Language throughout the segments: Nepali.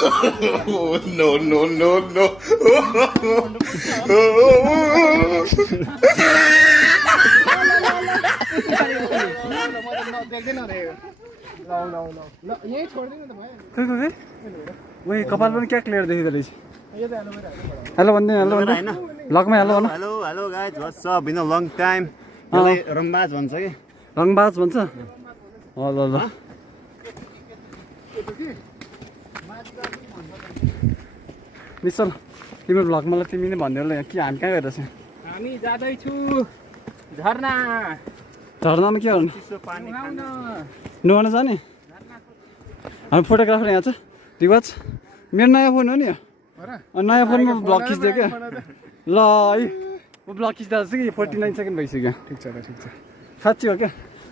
No, no, no, no. वही कपाल पनि क्या क्लियर देखिँदो रहेछ हेलो भन्दै हेलो होइन ब्लगमा हेलो भन hello hello guys what's up in a long time यसलाई रङबाज भन्छ कि रङबाज भन्छ ल ल ल मिसल तिम्रो ब्लगमा ल तिमी नै भनिदेऊ ल के हामी कहाँ गइरहेछ हामी जाँदैछु झरना झरनामा के गर्नु नुहाउन जाने हामी फोटोग्राफर यहाँ छ रिवाज मेरो नयाँ फोन हो नि नयाँ फोनमा ब्लग खिच्दै क्या ल है म ब्लग खिच्दा छु कि 49 सेकेन्ड भइसक्यो ठिक छ साँच्ची हो क्या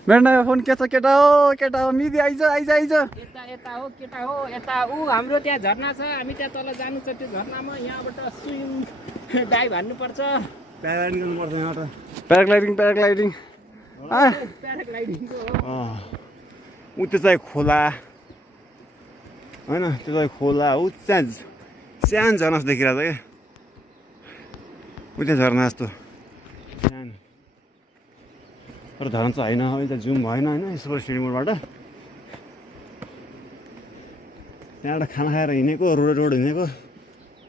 मेरो नयाँ फोन के छ केटा हो मिदी आइज यता हो केटा हो यता ऊ हाम्रो त्यहाँ झरना छ हामी त्यहाँ तल जानु छ त्यो झरनामा यहाँबाट स्विम डाइभ हान्नुपर्छ प्याराग्लाइडिङ गर्नुपर्छ यहाँबाट प्याराग्लाइडिङ प्याराग्लाइडिङको ऊ त्यो चाहिँ खोला होइन त्यो चाहिँ खोला ऊ चाहिँ सानो झरना जस्तो देखिरहेको छ क्या ऊ त्यो झरना जस्तो सानो तर झरना चाहिँ होइन अहिले त जुम भएन होइन यसो स्टेडियमबाट त्यहाँबाट खाना खाएर हिँडेको रोड हिँडेको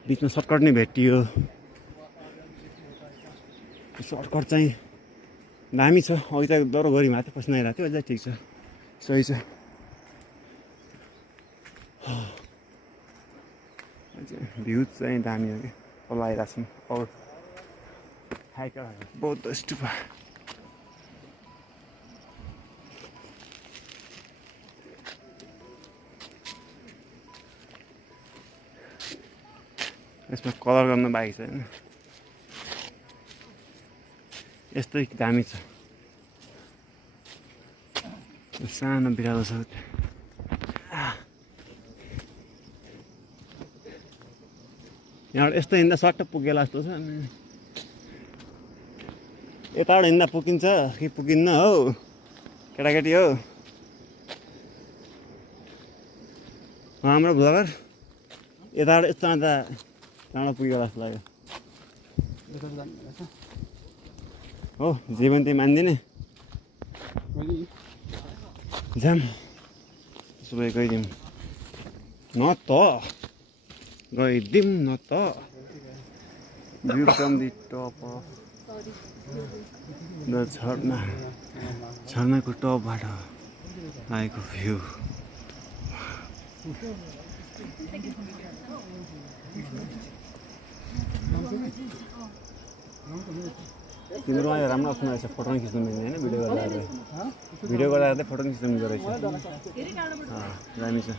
बिचमा सर्टकट नै भेटियो सर्टकट चाहिँ दामी छ अघि त डह्रो गरी माथि पस्न आइरहेको थियो अझै ठिक छ सही छ भ्यू चाहिँ दामी हो कि तल आइरहेको छौँ और बौद्ध स्टुपा यसमा कलर गर्न बाँकी छ होइन यस्तै दामी छ सानो बिरालो छ यहाँबाट यस्तो हिँड्दा सट्ट पुगेला जस्तो छ यताबाट हिँड्दा पुगिन्छ कि पुगिन्न हौ केटाकेटी हो हाम्रो ब्लगर यताबाट यस्तो जाँदा टाढो पुगेला जस्तो लाग्यो हो जीवन चाहिँ मान्दिने जाम त्यसो भए गइदिउँ न त गइदिउँ न त view from the top of the jharna झरनाको टपबाट आएको भ्यू तिम्रो अहिले राम्रो अप्सन रहेछ फोटो पनि खिच्नु मिल्ने होइन भिडियो गर्दा चाहिँ फोटो पनि खिच्नु मिल्दो रहेछ दामी छ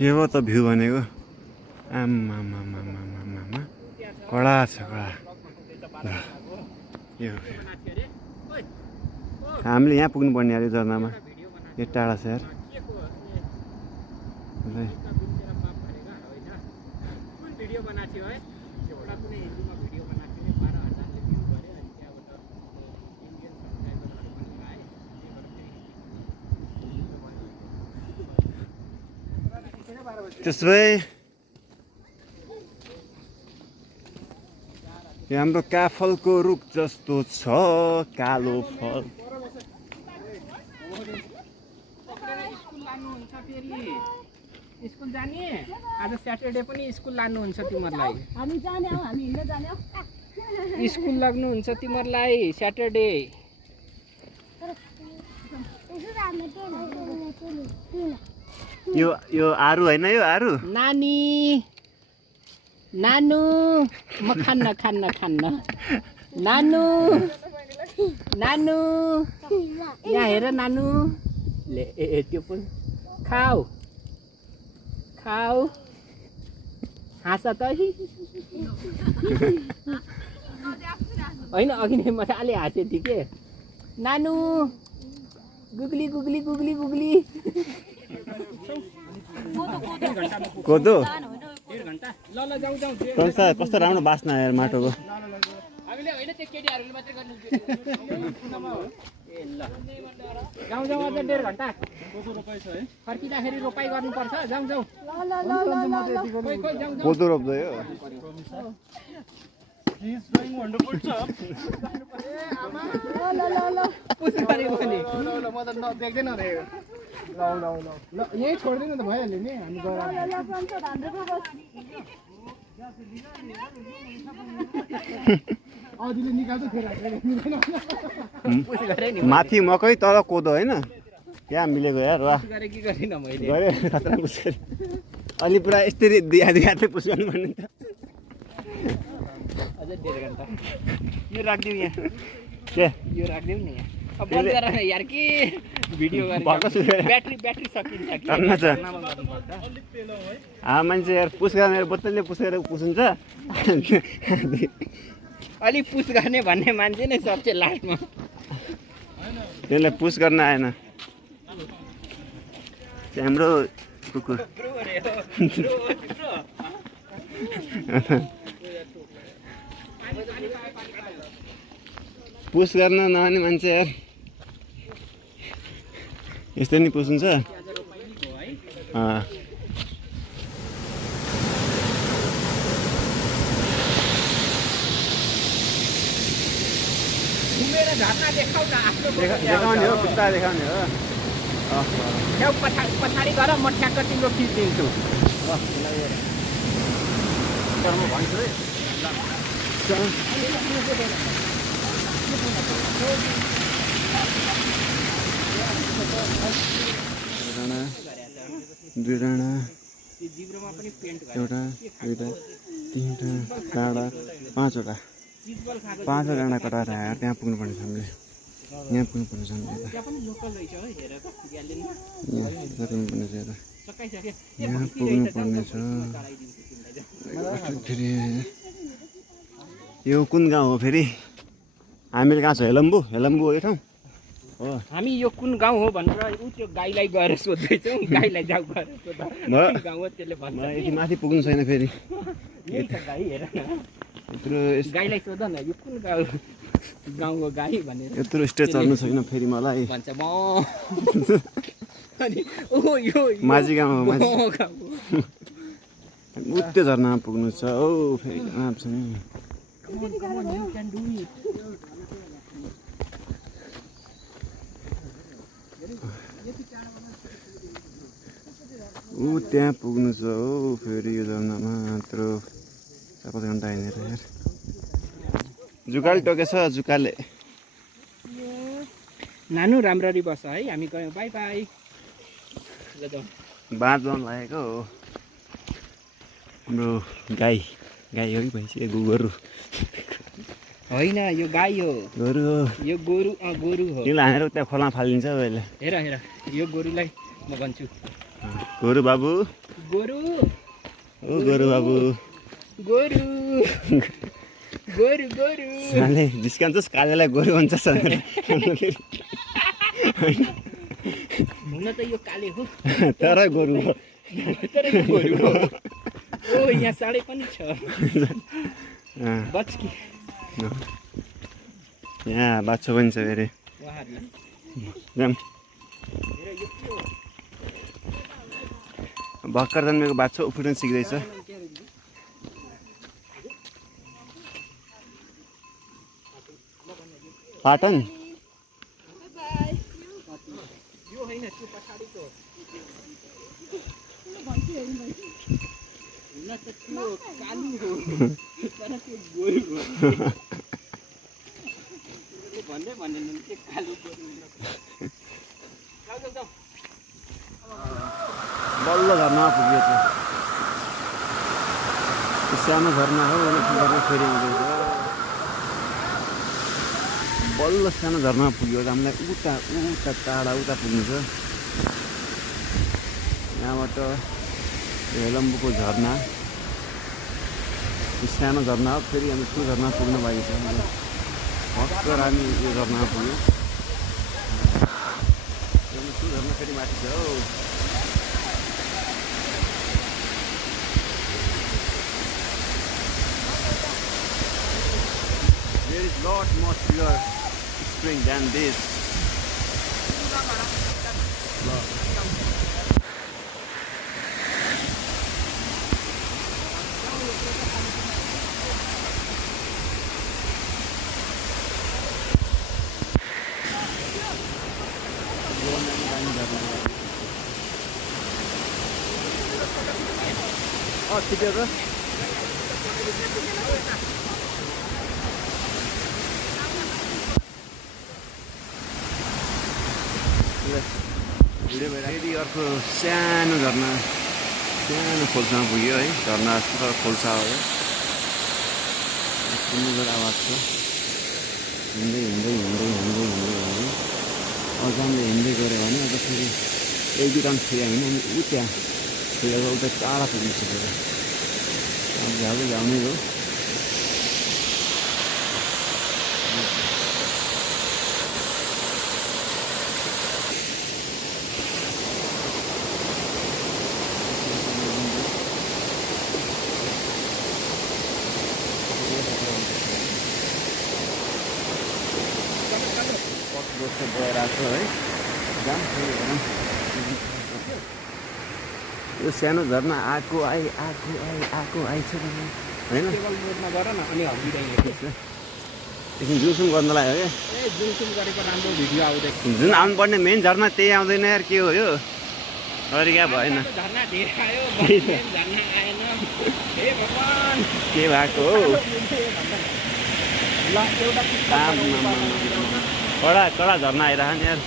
यो हो त भ्यू भनेको आमा कडा छ कडा यो हामीले यहाँ पुग्नु पर्ने अरे झरनामा यो टाढा छ यार त्यसो भए यो हाम्रो काफलको रुख जस्तो छ कालो फल स्कुल जाने आज स्याटरडे पनि स्कुल लानुहुन्छ तिमीहरूलाई हामी जाने हौ हामी हिँड्न जाने हौ स्कुल लाग्नुहुन्छ तिमीहरूलाई स्याटरडे यो आरु होइन यो आरु नानी नानु म खान्न नानु नानु यहाँ हेर नानु ले ए त्यो पनि खाऊ हाँस त होइन अघि नै मजाले हाँस्यो थियो के नानु गुग्ली कोदो डेढ घन्टा ल ल जाउँ जाउँ कस्तो राम्रो बास्ना यार माटोको हामीले होइन त्यो केटीहरूले मात्रै गर्नु ए ल जाउँ जाउँ अझ डेढ घन्टा फर्किँदाखेरि रोपाइ गर्नुपर्छ जाउँ जाउँ कोदो रोप्दै हो यही छोडिदिनु त भइहाल्यो नि हामी अझले निकाल्छ माथि मकै तल कोदो होइन क्या मिलेको यार वाह के गरिनँ मैले गऱ्यो खतरा पुस अलि पुरा यस्तरी दिहादै पुस गर्नुपर्ने त अझै डेढ घन्टा यो राखिदिउँ यहाँ के यो राखिदिउँ नि यहाँ अब बन्द गर न यार के भिडियो ब्याट्री सकिन्छ कि मान्छे यार पुस गरेर बोतलले पुस गरेर पुसुन्छ अलि पुस गर्ने भन्ने मान्छे नै सक्छ लास्टमा त्यसलाई पुस गर्न आएन हाम्रो कुकुर पुस गर्न नआउने मान्छे यार यस्तै नि पुस्नुहुन्छ घुमेर झर्ना देखाउ न आफ्नो देखाउने हो पुस्ता देखाउने हो ल्याउ पछाडि गर म ठ्याक्क तिम्रो खिचिदिन्छु दुईजना जिब्रोमा पनि पेन्ट एउटा दुईवटा तिनवटा चारवटा पाँचवटा डाँडा कटाएर आएर त्यहाँ पुग्नुपर्ने छ हामीले यहाँ पुग्नुपर्ने छ हामीले त्यहाँ पनि लोकल रहेछ है हेरेर ग्यालेरी यहाँ पुग्नुपर्ने छ यता सकाइसके यहाँ पुग्नुपर्ने छ फेरि यो कुन गाउँ हो फेरि हामीले कहाँ छ हेलम्बू हो यो ठाउँ हो हामी यो कुन गाउँ हो भनेर ऊ त्यो गाईलाई गएर सोध्दैछौँ गाईलाई जाऊ गएर सोध्दा गाउँ हो त्यसले भन्छ यति माथि पुग्नु छैन फेरि यही छ गाई हेर न यत्रो गाईलाई सोध न यो कुन गाउँको गाई भनेर यत्रो स्टेज चढ्नु छैन फेरि मलाई भन्छ म अनि ओ यो माझी गाउँ हो माझी उत्ते झर्नामा पुग्नु छ औ फेरि ऊ त्यहाँ पुग्नु छ हौ फेरि यो झर्नामा मात्र 4-5 घन्टा हिँडेर यार जुकाले टोकेछ जुकाले नानु राम्ररी बस है हामी गयौँ बाई बाई बाँध जाउँ लागेको हो हाम्रो गाई हो कि भैँसी गोरु होइन यो गाई हो गोरु हो यो गोरु हो तिमीलाई हानेर त्यहाँ खोलामा फालिदिन्छ अहिले हेर यो गोरुलाई म भन्छु गोरु बाबु गोरु ओ गोरु बाबु गोरु साले जिस्कान्छस् कालेलाई गोरु भन्छस् हुन त यो काले हो तर गोरु हो ओ यहाँ साडे पनि छ बचकी यहाँ बाछो पनि छ फेरि जाम भर्खर जन्मेको बाछो उफ्रिन सिक्दैछ पाटन यो होइन त्यो पछाडिको हुन त त्यो कालु हो तर त्यो गोरु हो भन्दै भन्दैन के कालु गोरु बल्ल झर्नामा पुग्यो त्यो सानो झर्ना हो फेरि आउँदैछ बल्ल सानो झर्नामा पुग्यो हामीलाई उता टाढा उता पुग्नु छ यहाँबाट हेलम्बुको झर्ना सानो झर्ना हो फेरि हामी ठुलो झर्ना पुग्न बाँकी छ भर्खर हामी यो झर्नामा पुग्यो ठुलो झर्ना फेरि माथि छ हौ lot more pure spring than this. Oh, together? फेरि अर्को सानो झर्ना सानो खोल्सामा पुग्यो है झर्ना जस्तो खोल्सा हो सुन्दर आवाज छ हिँड्दै हिँड्दै हिँड्दै हिँड्दै हिँड्दै हिँड्दै अझामले हिँड्दै गऱ्यो भने अब फेरि एक दुई राउन्ड फेरि हामी उ त्यहाँ फेरि उता टाढा पुग्नु सकेर अब झ्याउदै झ्याउनै हो भइरहेको है यो सानो झर्ना आएको आइछ होइन एकछिन जुमसुम गर्न लाग्यो क्या जुन आउनुपर्ने मेन झर्ना त्यही आउँदैन यार के हो यो अरू क्या भएन के भएको हो कडा झर्ना आइरह नि यार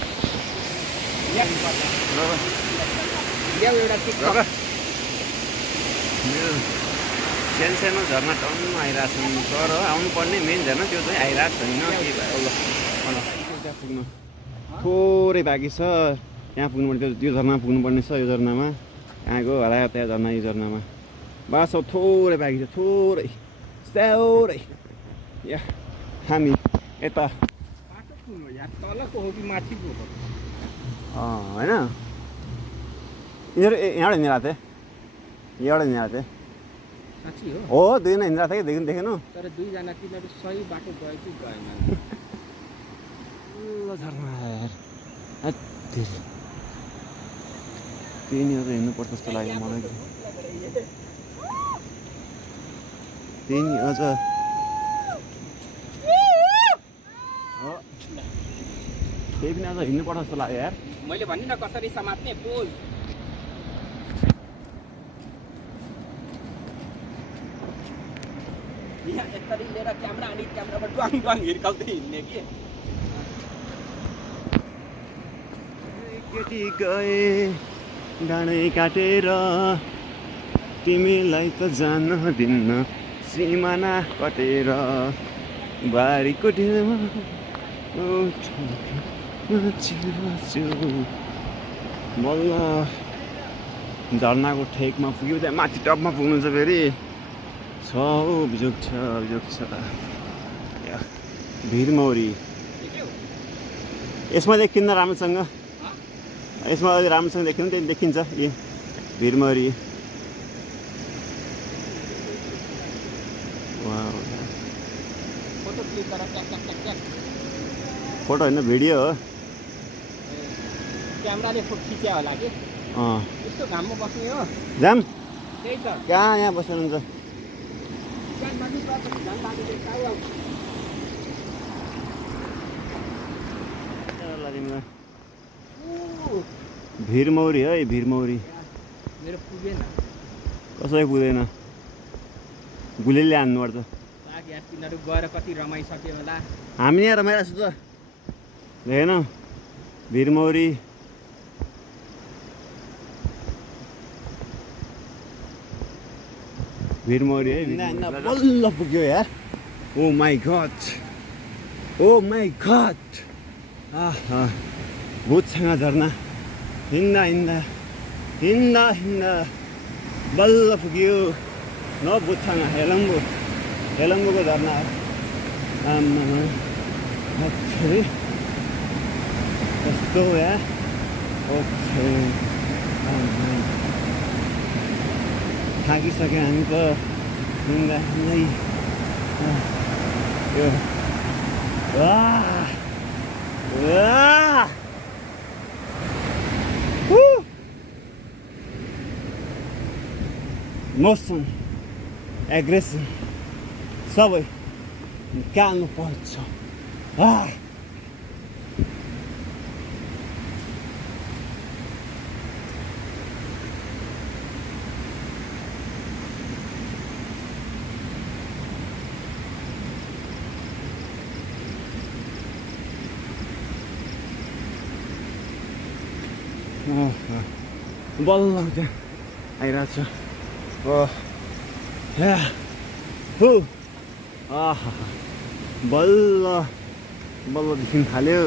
मेरो सानो झर्ना टन्न आइरहेको छ तर आउनुपर्ने मेन झर्ना त्यो चाहिँ आइरहेको छैन के भयो ल पुग्नु थोरै बाँकी छ त्यहाँ पुग्नुपर्ने त्यो झर्नामा पुग्नुपर्ने छ यो झर्नामा कहाँको होला त्यहाँ झर्ना यो झर्नामा बस थोरै बाँकी छ थोरै स्याउरै या हामी यता होइन यिनीहरू यहाँबाट हिँडिरहेको थिएँ यहाँबाट हिँडिरहेको थिएँ हो दुईजना हिँडिरहेको थियो कि देखेन तर दुईजना तिनीहरू सही बाटो गयो कि गएन तिनीहरू हिँड्नुपर्छ जस्तो लाग्यो मलाई तिनी अझ त्यही पनि अझ हिँड्नुपर्छ जस्तो लाग्यो यार मैले भन्नु न कसरी समात्ने पोल यहाँ यसरी लिएर क्यामेरा अनि क्यामेरामा ट्वाङ ट्वाङ हिर्काउँदै हिँड्ने कि केटी गए डाँडै काटेर तिमीलाई त जान दिन्न सिमाना कटेर बारीको ढिँडोमा बल्ल झर्नाको ठेकमा पुग्यो त्यहाँ माथि टपमा पुग्नु छ फेरि छ अभियोग छ भिरमौरी यसमा देखिन्न राम्रोसँग यसमा अलि राम्रोसँग देखिनु त्यहाँ देखिन्छ ए भिरमौरी फोटो होइन भिडियो हो क्यामेराले फोटो खिच्या होला कि यस्तो घाममा बस्ने हो जाम त्यही त कहाँ यहाँ बस्नुहुन्छ भिरमौरी है भिरमौरी मेरो पुगेन कसै पुग्दैन गुलीले हान्नुपर्छ तिनीहरू गएर कति रमाइसक्यो होला हामी यहाँ रमाइरहेको छु त देखेन भिरमौरी भिरमौरी है बल्ल पुग्यो यार ओ माई गड आहा भुतसँग झर्ना हिँड्दा बल्ल पुग्यो न भुतसँग हेलम्बुको झर्ना आम्मा कस्तो या थाकिसक्यो हामी त हिँड्दा यो मोसन एग्रेसन सबै निकाल्नु पर्छ। बल्ल त्यहाँ आइरहेको छ। बल्ल बल्ल देखिन थाल्यो।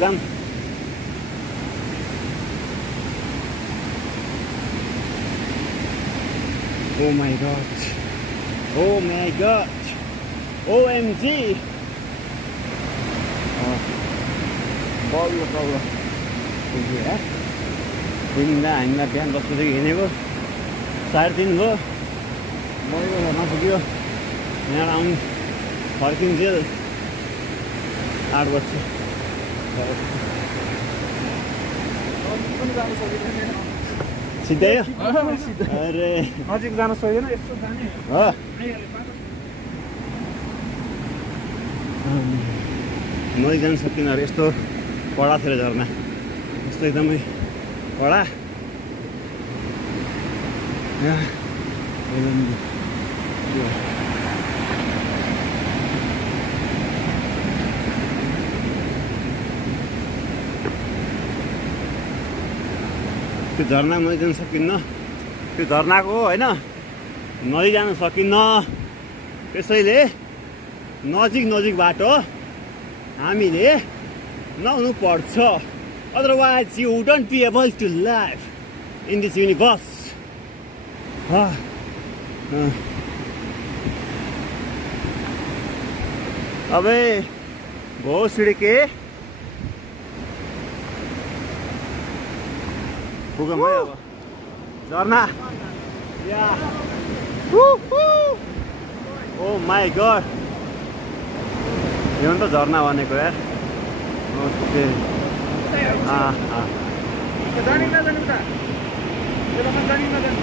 जाम Oh my god. Oh my god. OMG. बल्ल हिँड्दा हामीलाई बिहान 10 बजेदेखि हिँडेको 3:30 भयो। मैले घरमा पुग्यो। यहाँ आउनु फर्किन्जेल 8 बज्छ। सिधै अरे नजिक जान सकेन यस्तो जाने हो। नजिक जान सकिनँ अरे यस्तो कडा थियो झर्ना। यस्तो एकदमै कडा। त्यो झर्ना नजिक जान सकिन्न। त्यो झर्नाको होइन नजिक जान सकिन्न। त्यसैले नजिक बाटो हामीले लाउनु पर्छ। Otherwise you wouldn't be able to live in this universe. अबे भोसडी के पुगौँ है अब झर्ना। ओ माई गड यो त झर्ना भनेको यार।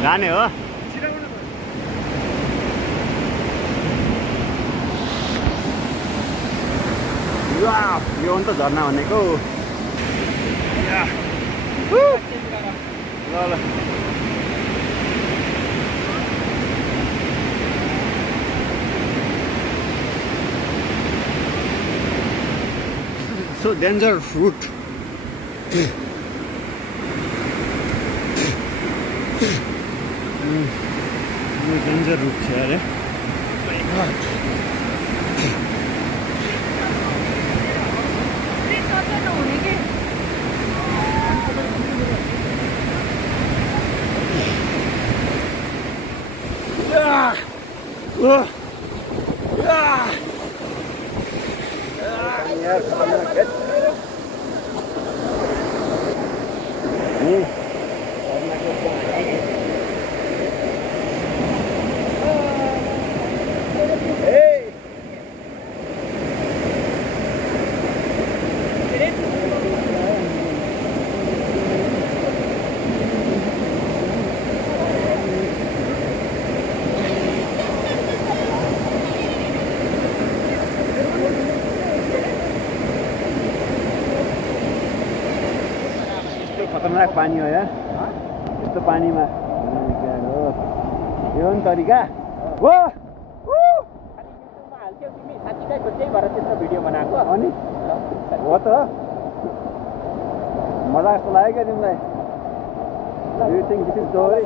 जाने हो यो त झर्ना भनेको। ल so danger route. Danger route है यार। खतरनाक पानी हो यार। यस्तो पानीमा यो नि तरिका हो। भिडियो बनाएको अनि हो त मजा जस्तो लाग्यो क्या तिमीलाई? You think this is story?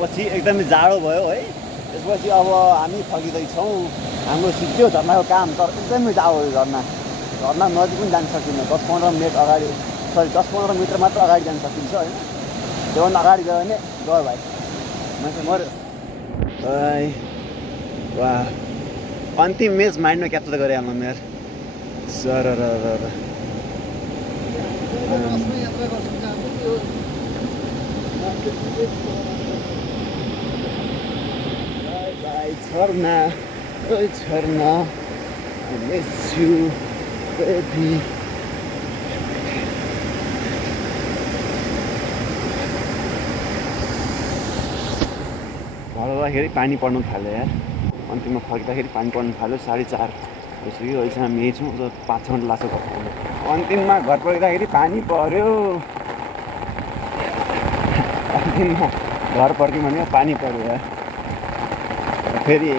पछि एकदमै जाडो भयो है। त्यसपछि अब हामी फर्किँदैछौँ। हाम्रो सिद्धो झर्नाको काम, तर एकदमै जाडो यो झर्ना नजिक पनि जान सकिन्न। 10-15 मिनट अगाडि 10-15 मिटर मात्र अगाडि जान सकिन्छ होइन। त्योभन्दा अगाडि गयो भने गयो भाइ, मान्छे मऱ्यो। वा अन्तिम मेच माइन्डमा क्याप्चर गरिहाल्नु मेरो सर र झरना झरना miss you baby। घरदाखेरि पानी पर्नु थाल्यो यार। अन्तिममा फर्किँदाखेरि पानी पर्नु थाल्यो। 4:30 भइसक्यो। अहिलेसम्म यहीँ छौँ। 5 घन्टा लाग्छ घर पुग्नु। अन्तिममा घर पुग्दाखेरि पानी पर्यो। अन्तिममा घर फर्क्यौँ भने पानी पर्यो यार। फेरि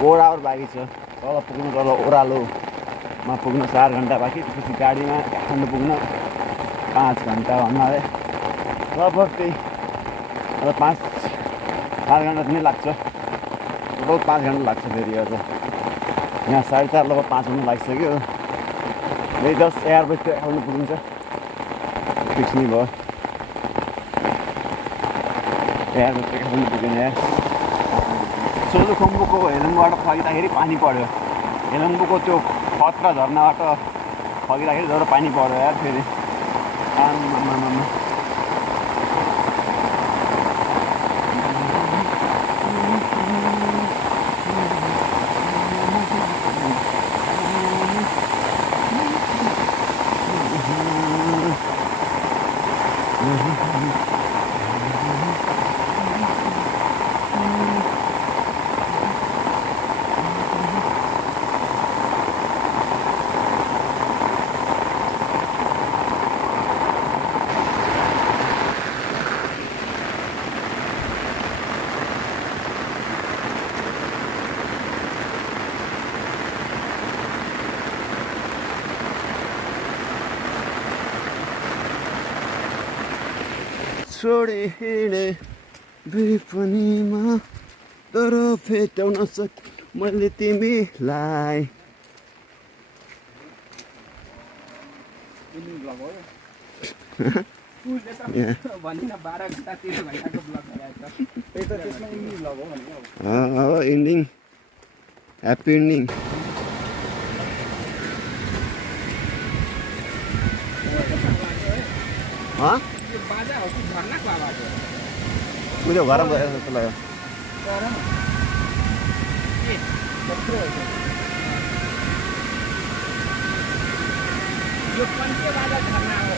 4 आवर बाँकी छ तल पुग्नु। तल ओह्रालोमा पुग्न 4 घन्टा बाँकी। त्यसपछि गाडीमा काठमाडौँ पुग्न 5 घन्टा भन्नाले लगभग त्यही 5-7 घन्टा नै लाग्छ। टोटल 5 घन्टा लाग्छ। फेरि अझ यहाँ 4:30 लगभग 5 घन्टा लागिसक्यो। फेरि 10-11 बजीतिर काठमाडौँ पुगिन्छ। फिक्स नै भयो। 11 बजीतिर काठमाडौँ पुगेन यार। सोलुखुम्बुको हेलम्बुबाट फर्किँदाखेरि पानी पर्यो। हेलम्बुको त्यो खतरा झर्नाबाट फर्किँदाखेरि जरो पानी पर्यो यार। फेरि आम्मामा छोडी हिँडे बिपनीमा तर भेटाउन मैले तिमीलाई। Ending happy ending. उयो गरम भयो जस्तो लाग्यो। यो पञ्चे बाजा झर्ना हो।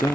So